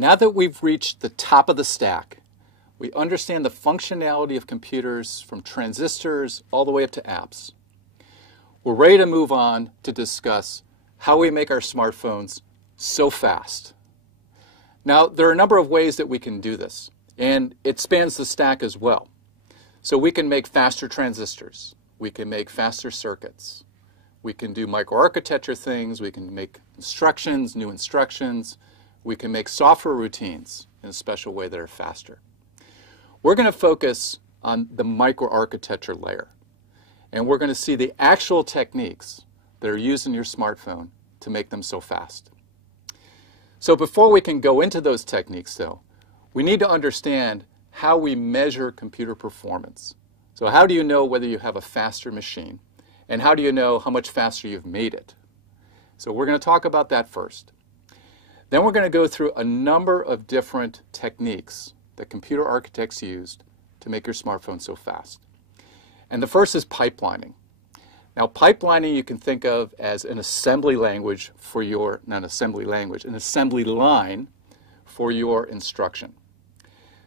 Now that we've reached the top of the stack, we understand the functionality of computers from transistors all the way up to apps. We're ready to move on to discuss how we make our smartphones so fast. Now, there are a number of ways that we can do this, and it spans the stack as well. So we can make faster transistors. We can make faster circuits. We can do microarchitecture things. We can make instructions, new instructions. We can make software routines in a special way that are faster. We're going to focus on the microarchitecture layer. And we're going to see the actual techniques that are used in your smartphone to make them so fast. So before we can go into those techniques, though, we need to understand how we measure computer performance. So how do you know whether you have a faster machine? And how do you know how much faster you've made it? So we're going to talk about that first. Then we're going to go through a number of different techniques that computer architects used to make your smartphone so fast. And the first is pipelining. Now, pipelining you can think of as an assembly language for your, not assembly language, an assembly line for your instruction.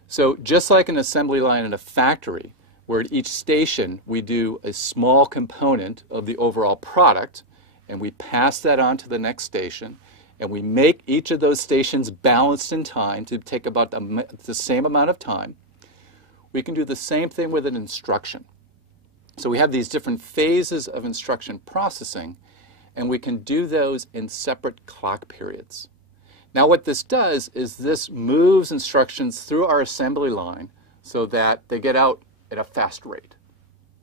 So just like an assembly line in a factory, where at each station we do a small component of the overall product, and we pass that on to the next station, and we make each of those stations balanced in time to take about the same amount of time, we can do the same thing with an instruction. So we have these different phases of instruction processing, and we can do those in separate clock periods. Now what this does is this moves instructions through our assembly line so that they get out at a fast rate,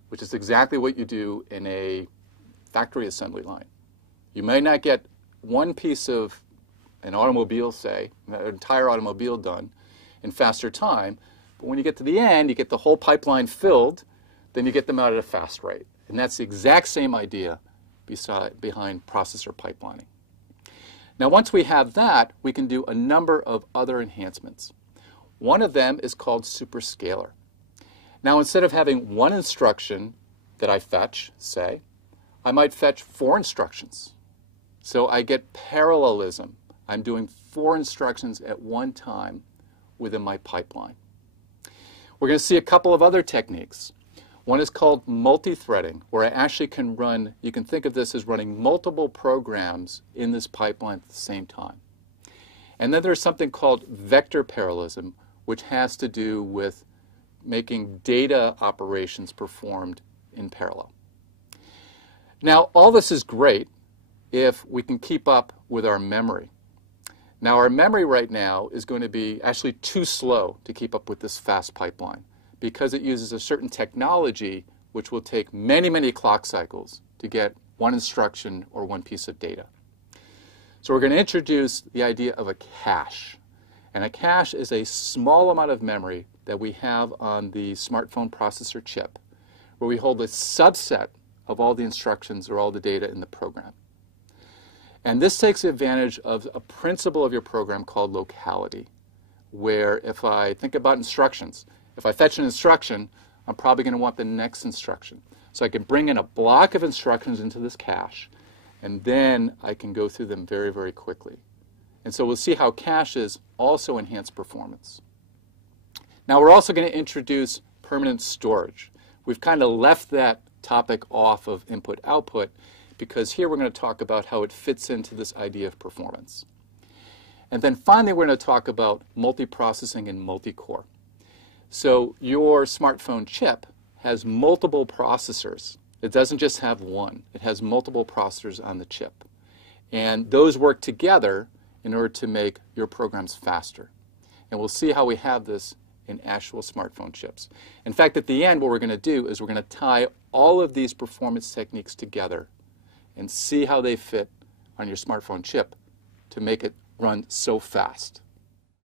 which is exactly what you do in a factory assembly line. You may not get one piece of an automobile, say, an entire automobile done in faster time, but when you get to the end, you get the whole pipeline filled, then you get them out at a fast rate. And that's the exact same idea behind processor pipelining. Now, once we have that, we can do a number of other enhancements. One of them is called superscalar. Now, instead of having one instruction that I fetch, say, I might fetch 4 instructions. So I get parallelism. I'm doing 4 instructions at one time within my pipeline. We're going to see a couple of other techniques. One is called multi-threading, where I actually can run, you can think of this as running multiple programs in this pipeline at the same time. And then there's something called vector parallelism, which has to do with making data operations performed in parallel. Now, all this is great if we can keep up with our memory. Now, our memory right now is going to be actually too slow to keep up with this fast pipeline, because it uses a certain technology which will take many, many clock cycles to get one instruction or one piece of data. So we're going to introduce the idea of a cache. And a cache is a small amount of memory that we have on the smartphone processor chip, where we hold a subset of all the instructions or all the data in the program. And this takes advantage of a principle of your program called locality, where if I think about instructions, if I fetch an instruction, I'm probably going to want the next instruction. So I can bring in a block of instructions into this cache, and then I can go through them very, very quickly. And so we'll see how caches also enhance performance. Now we're also going to introduce permanent storage. We've kind of left that topic off of input-output because here we're going to talk about how it fits into this idea of performance. And then finally we're going to talk about multiprocessing and multi-core. So your smartphone chip has multiple processors. It doesn't just have one. It has multiple processors on the chip. And those work together in order to make your programs faster. And we'll see how we have this in actual smartphone chips. In fact, at the end, what we're going to do is we're going to tie all of these performance techniques together and see how they fit on your smartphone chip to make it run so fast.